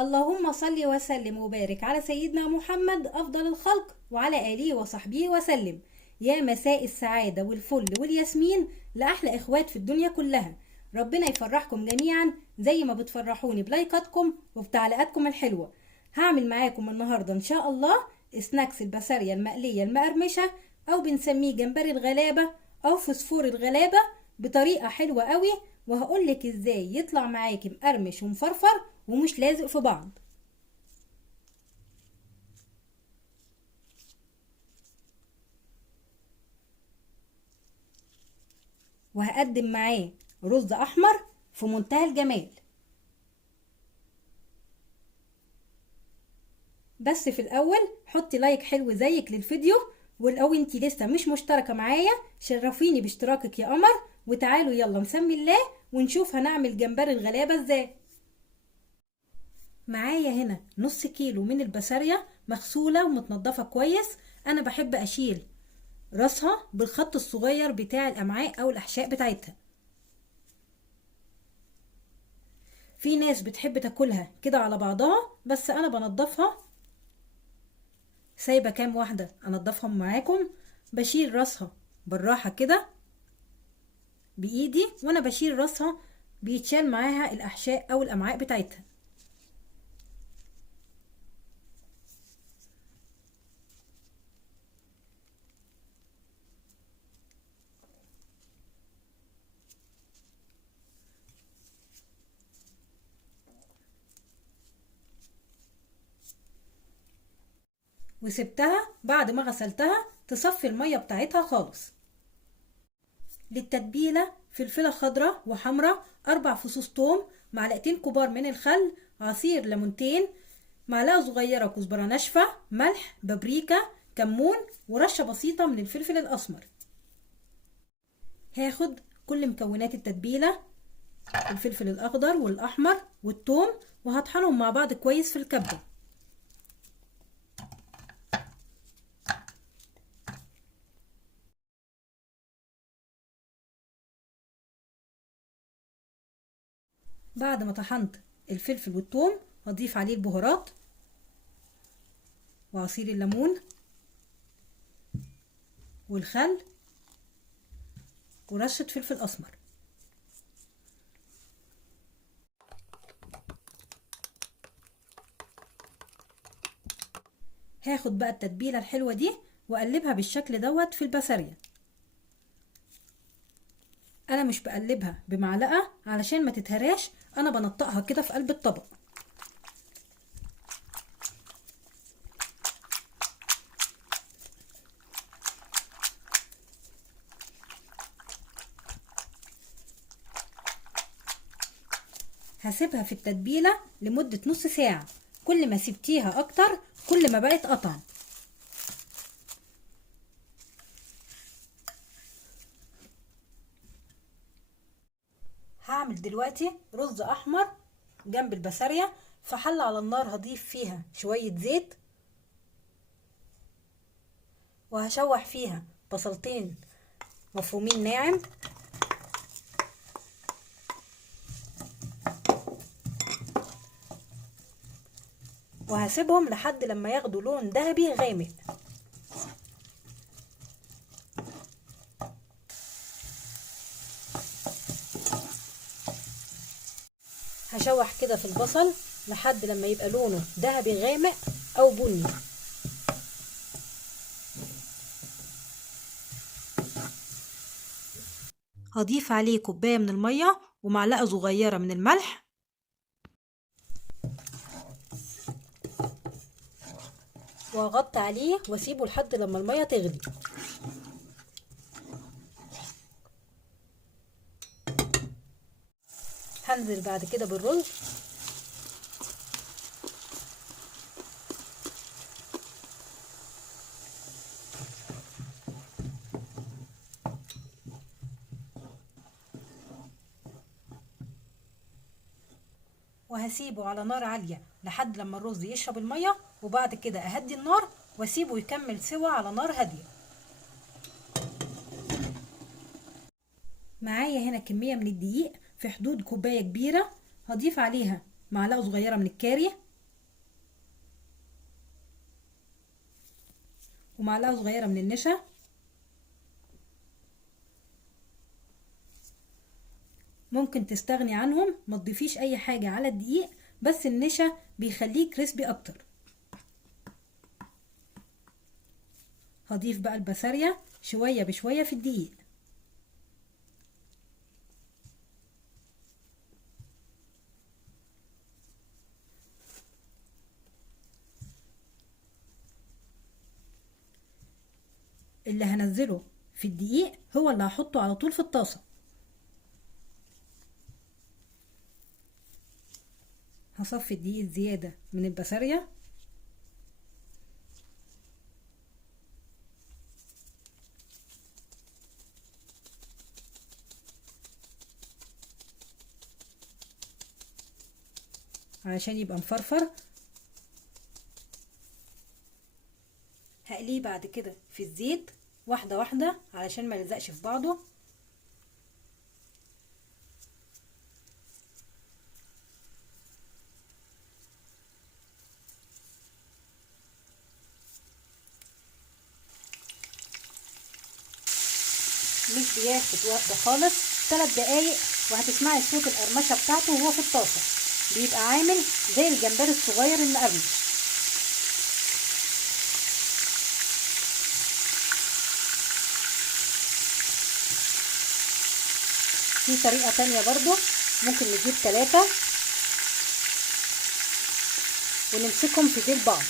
اللهم صل وسلم وبارك على سيدنا محمد أفضل الخلق وعلى آله وصحبه وسلم. يا مساء السعادة والفل والياسمين لأحلى إخوات في الدنيا كلها. ربنا يفرحكم جميعا زي ما بتفرحوني بلايكاتكم وبتعليقاتكم الحلوة. هعمل معاكم النهاردة إن شاء الله سناكس البسارية المقلية المقرمشة، أو بنسميه جمبري الغلابة أو فسفور الغلابة، بطريقة حلوة قوي، وهقولك ازاي يطلع معاكي مقرمش ومفرفر ومش لازق في بعض. وهقدم معاه رز احمر في منتهى الجمال. بس في الاول حطي لايك حلو زيك للفيديو، ولو انتي لسه مش مشتركة معايا شرفيني باشتراكك يا قمر. وتعالوا يلا مسمي الله ونشوف هنعمل جمبري الغلابة ازاي. معايا هنا نص كيلو من البسارية مغسولة ومتنضفة كويس. انا بحب اشيل راسها بالخط الصغير بتاع الامعاء او الاحشاء بتاعتها. في ناس بتحب تاكلها كده على بعضها، بس انا بنضفها. سايبه كام واحده انضفهم معاكم. بشيل راسها بالراحه كده بايدي، وانا بشيل راسها بيتشال معاها الاحشاء او الامعاء بتاعتها. وسبتها بعد ما غسلتها تصفي الميه بتاعتها خالص. للتتبيله فلفله خضراء وحمراء، 4 فصوص توم، معلقتين كبار من الخل، عصير ليمونتين، معلقه صغيره كزبره ناشفه، ملح، بابريكا، كمون، ورشه بسيطه من الفلفل الاسمر. هاخد كل مكونات التتبيله، الفلفل الاخضر والاحمر والثوم، وهطحنهم مع بعض كويس في الكبه. بعد ما طحنت الفلفل والثوم هضيف عليه البهارات وعصير الليمون والخل ورشه فلفل اسمر. هاخد بقى التتبيله الحلوه دي واقلبها بالشكل دوت في البسارية. انا مش بقلبها بمعلقه علشان ما تتهراش، انا بنطقها كده في قلب الطبق. هسيبها في التتبيله لمده نص ساعه، كل ما سبتيها اكتر كل ما بقت اطعم. هعمل دلوقتي رز احمر جنب البسارية. في حله على النار هضيف فيها شويه زيت، وهشوح فيها بصلتين مفرومين ناعم، وهسيبهم لحد لما ياخدوا لون ذهبي غامق. هشوح كده في البصل لحد لما يبقى لونه ذهبي غامق او بني. هضيف عليه كوبايه من الميه ومعلقه صغيره من الملح، وهغطي عليه واسيبه لحد لما الميه تغلي. هنزل بعد كده بالرز. وهسيبه على نار عالية لحد لما الرز يشرب المية، وبعد كده اهدي النار واسيبه يكمل سوا على نار هادية. معايا هنا كمية من الدقيق في حدود كوباية كبيرة، هضيف عليها معلقة صغيرة من الكاري ومعلقة صغيرة من النشا. ممكن تستغني عنهم، ما تضيفيش اي حاجة على الدقيق، بس النشا بيخليه كريسبي اكتر. هضيف بقى البسارية شوية بشوية في الدقيق. اللي هنزله في الدقيق هو اللي هحطه على طول في الطاسة. هصفي الدقيق الزيادة من البسارية. علشان يبقى مفرفر. هقليه بعد كده في الزيت واحدة واحدة علشان ما يلزقش في بعضه. مش بياخد وقت خالص، 3 دقايق وهتسمعي صوت القرمشة بتاعته وهو في الطاسة. بيبقى عامل زي الجمبري الصغير المقرمش. في طريقة تانية برضو، ممكن نجيب 3 ونمسكهم في ديل بعض.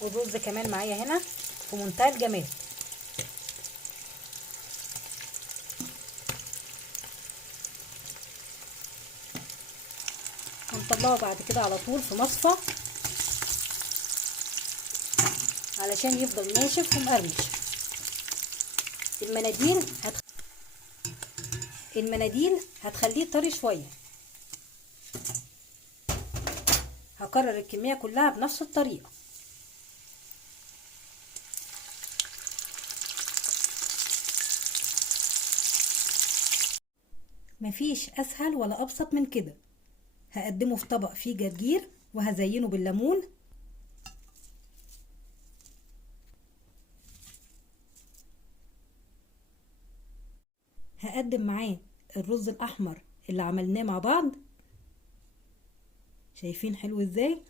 والرز كمان معايا هنا في منتهى الجمال. هنطلعه بعد كده على طول في مصفى علشان يفضل ناشف ومقرمش. المناديل هتخليه طري شويه. هكرر الكميه كلها بنفس الطريقه. مفيش اسهل ولا ابسط من كده. هقدمه في طبق فيه جرجير وهزينه بالليمون. هقدم معاه الرز الاحمر اللي عملناه مع بعض. شايفين حلو ازاي؟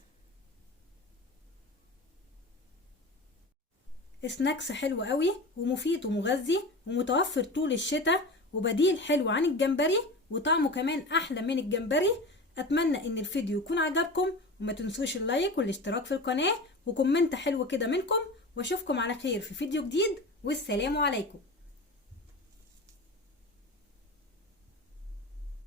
سناكس حلو قوي ومفيد ومغذي ومتوفر طول الشتاء، وبديل حلو عن الجمبري، وطعمه كمان احلى من الجمبري. اتمنى ان الفيديو يكون عجبكم، وما تنسوش اللايك والاشتراك في القناة وكومنت حلو كده منكم، واشوفكم على خير في فيديو جديد، والسلام عليكم.